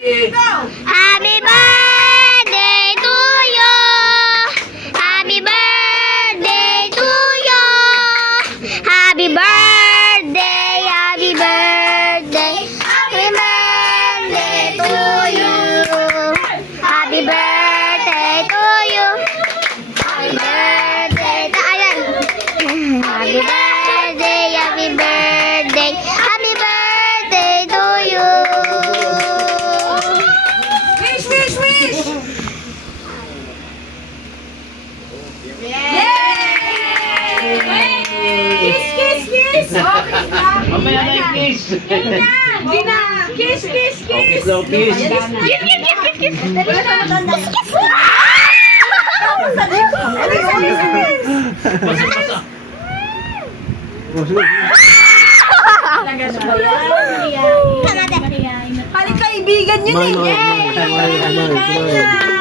Happy birthday to you. Happy birthday to you. Happy birthday, happy birthday. Happy birthday to you. Happy birthday to you. Happy birthday to ayan. Happy birthday, happy birthday. Happy birthday to you. Wish, wish, wish! Yay! Kiss, kiss, kiss! Okay na. Mamaya na yung kiss. Hindi na. Kiss, kiss, kiss! Slow kiss. Wala ka matanda. Kiss! Paling kaibigan yun eh. Yay!